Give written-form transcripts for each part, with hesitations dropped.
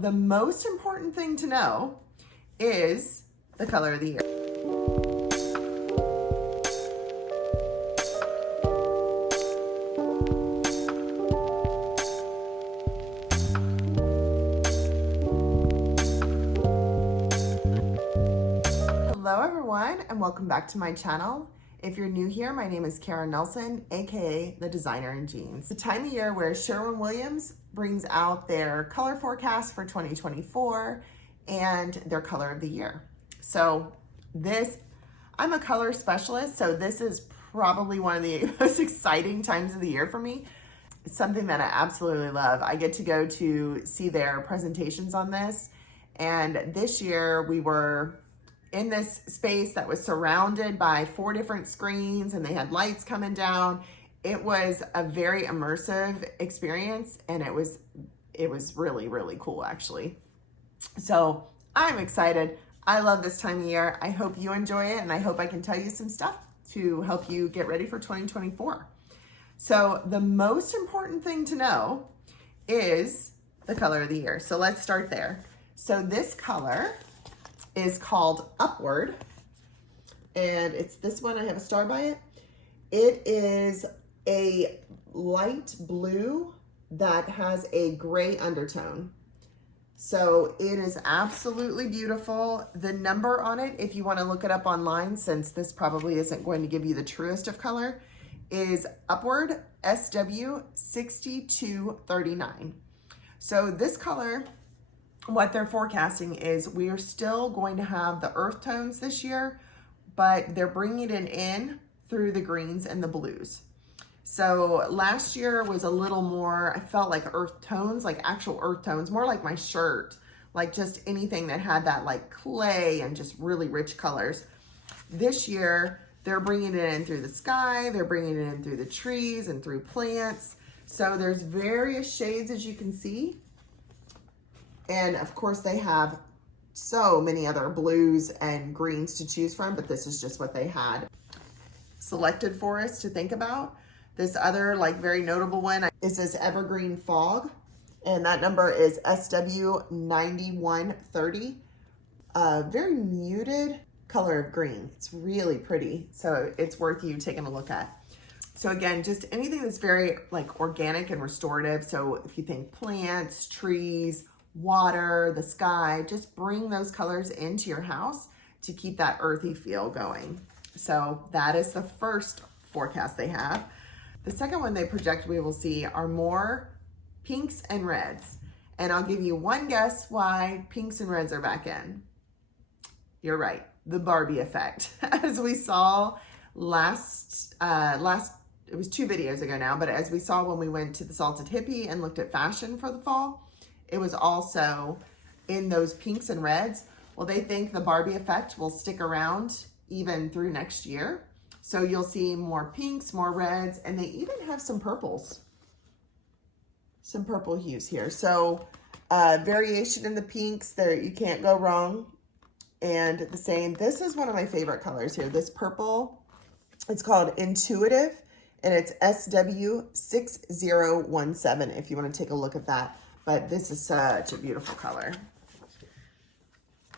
The most important thing to know is the color of the year. Hello everyone, and welcome back to my channel. If you're new here, my name is Karen Nelson, aka the Designer in Jeans. The time of year where Sherwin Williams brings out their color forecast for 2024 and their color of the year. So I'm a color specialist, so this is probably one of the most exciting times of the year for me. It's something that I absolutely love. I get to go to see their presentations on this, and this year we were in this space that was surrounded by 4 different screens and they had lights coming down. It was a very immersive experience, and it was really, really cool actually. So I'm excited. I love this time of year. I hope you enjoy it, and I hope I can tell you some stuff to help you get ready for 2024. So the most important thing to know is the color of the year. So let's start there. So this color is called Upward, and it's this one. I have a star by it. It is a light blue that has a gray undertone. So it is absolutely beautiful. The number on it, if you want to look it up online, since this probably isn't going to give you the truest of color, is Upward SW6239. So this color, what they're forecasting is we are still going to have the earth tones this year, but they're bringing it in through the greens and the blues. So last year was a little more, I felt like earth tones, like actual earth tones, more like my shirt, like just anything that had that like clay and just really rich colors. This year, they're bringing it in through the sky, they're bringing it in through the trees and through plants. So there's various shades, as you can see. And of course they have so many other blues and greens to choose from, but this is just what they had selected for us to think about. This other like very notable one is this Evergreen Fog, and that number is SW9130. Very muted color of green. It's really pretty, so it's worth you taking a look at. So again, just anything that's very like organic and restorative. So if you think plants, trees, water, the sky, just bring those colors into your house to keep that earthy feel going. So that is the first forecast they have. The second one they project we will see are more pinks and reds. And I'll give you one guess why pinks and reds are back in. You're right, the Barbie effect. As we saw last, it was 2 videos ago now, but as we saw when we went to the Salted Hippie and looked at fashion for the fall, it was also in those pinks and reds. Well, they think the Barbie effect will stick around even through next year. So you'll see more pinks, more reds, and they even have some purples, some purple hues here. So variation in the pinks there, you can't go wrong. And the same, this is one of my favorite colors here, this purple. It's called Intuitive, and it's SW6017 if you want to take a look at that. But this is such a beautiful color.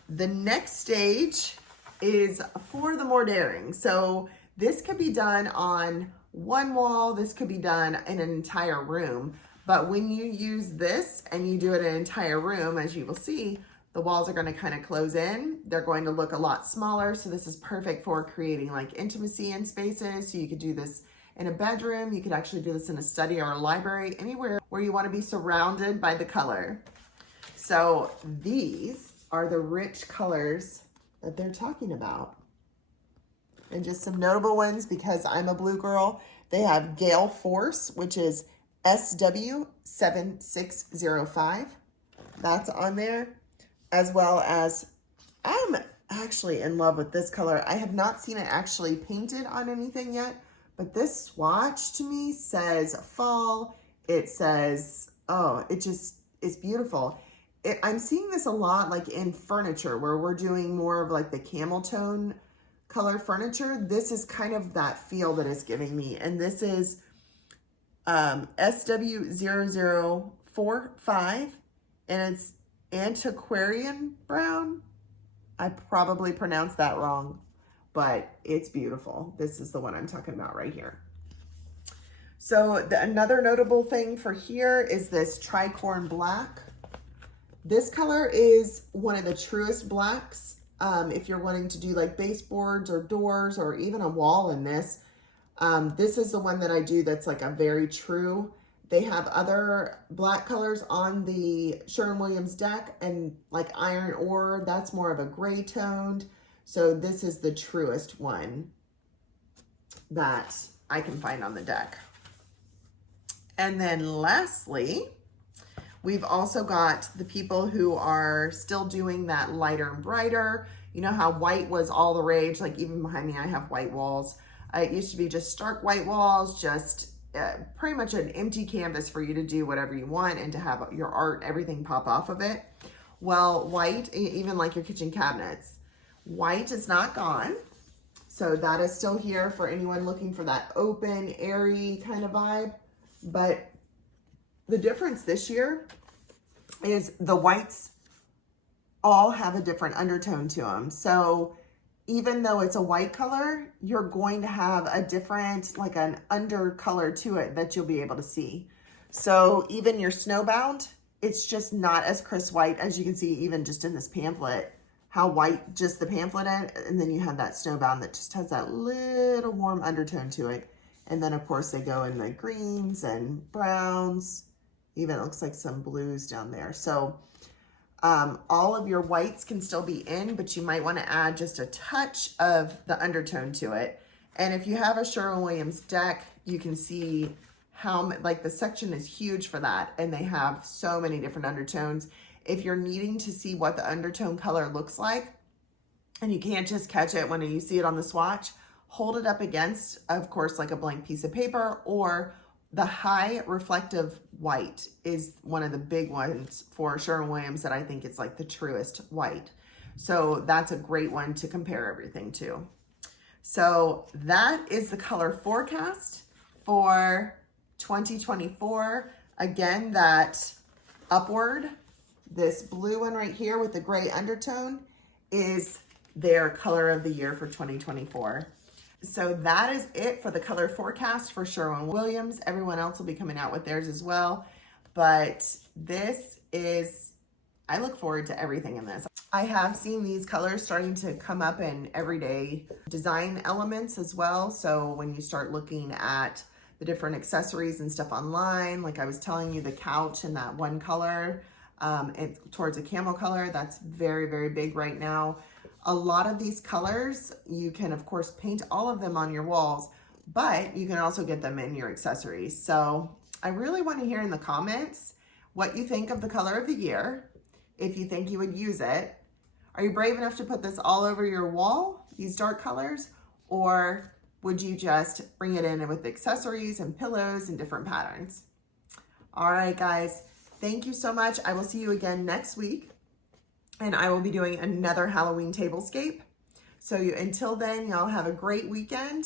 The next stage is for the more daring. So this could be done on one wall. This could be done in an entire room. But when you use this and you do it in an entire room, as you will see, the walls are going to kind of close in. They're going to look a lot smaller. So this is perfect for creating like intimacy in spaces. So you could do this in a bedroom. You could actually do this in a study or a library, anywhere where you want to be surrounded by the color. So these are the rich colors that they're talking about. And just some notable ones, because I'm a blue girl, they have Gale Force, which is SW7605. That's on there, as well as, I'm actually in love with this color. I have not seen it actually painted on anything yet, but this swatch to me says fall. It says, oh, it just is beautiful. I'm seeing this a lot like in furniture where we're doing more of like the camel tone color furniture. This is kind of that feel that it's giving me. And this is SW0045, and antiquarian brown. I probably pronounced that wrong, but it's beautiful. This is the one I'm talking about right here. So another notable thing for here is this tricorn black. This color is one of the truest blacks. If you're wanting to do like baseboards or doors or even a wall in this, this is the one that I do that's like a very true. They have other black colors on the Sherwin Williams deck, and like iron ore, that's more of a gray toned. So this is the truest one that I can find on the deck. And then lastly, we've also got the people who are still doing that lighter and brighter. You know how white was all the rage, like even behind me, I have white walls. It used to be just stark white walls, just pretty much an empty canvas for you to do whatever you want and to have your art, everything pop off of it. Well, white, even like your kitchen cabinets, white is not gone. So that is still here for anyone looking for that open, airy kind of vibe. But the difference this year is the whites all have a different undertone to them. So even though it's a white color, you're going to have a different, like an undercolor to it that you'll be able to see. So even your snowbound, it's just not as crisp white as you can see even just in this pamphlet, how white just the pamphlet is, and then you have that snowbound that just has that little warm undertone to it. And then of course they go in the greens and browns, even it looks like some blues down there. So all of your whites can still be in, but you might want to add just a touch of the undertone to it. And if you have a Sherwin-Williams deck, you can see how, like the section is huge for that. And they have so many different undertones. If you're needing to see what the undertone color looks like, and you can't just catch it when you see it on the swatch, hold it up against, of course, like a blank piece of paper, or the high reflective white is one of the big ones for Sherwin-Williams that I think is like the truest white. So that's a great one to compare everything to. So that is the color forecast for 2024. Again, that upward, this blue one right here with the gray undertone is their color of the year for 2024. So that is it for the color forecast for Sherwin Williams. Everyone else will be coming out with theirs as well. But this is, I look forward to everything in this. I have seen these colors starting to come up in everyday design elements as well. So when you start looking at the different accessories and stuff online, like I was telling you, the couch in that one color, towards a camel color, that's very, very big right now. A lot of these colors, you can of course paint all of them on your walls, but you can also get them in your accessories. So I really want to hear in the comments what you think of the color of the year, if you think you would use it. Are you brave enough to put this all over your wall, these dark colors, or would you just bring it in with accessories and pillows and different patterns? All right, guys, thank you so much. I will see you again next week. And I will be doing another Halloween tablescape. So until then, y'all have a great weekend.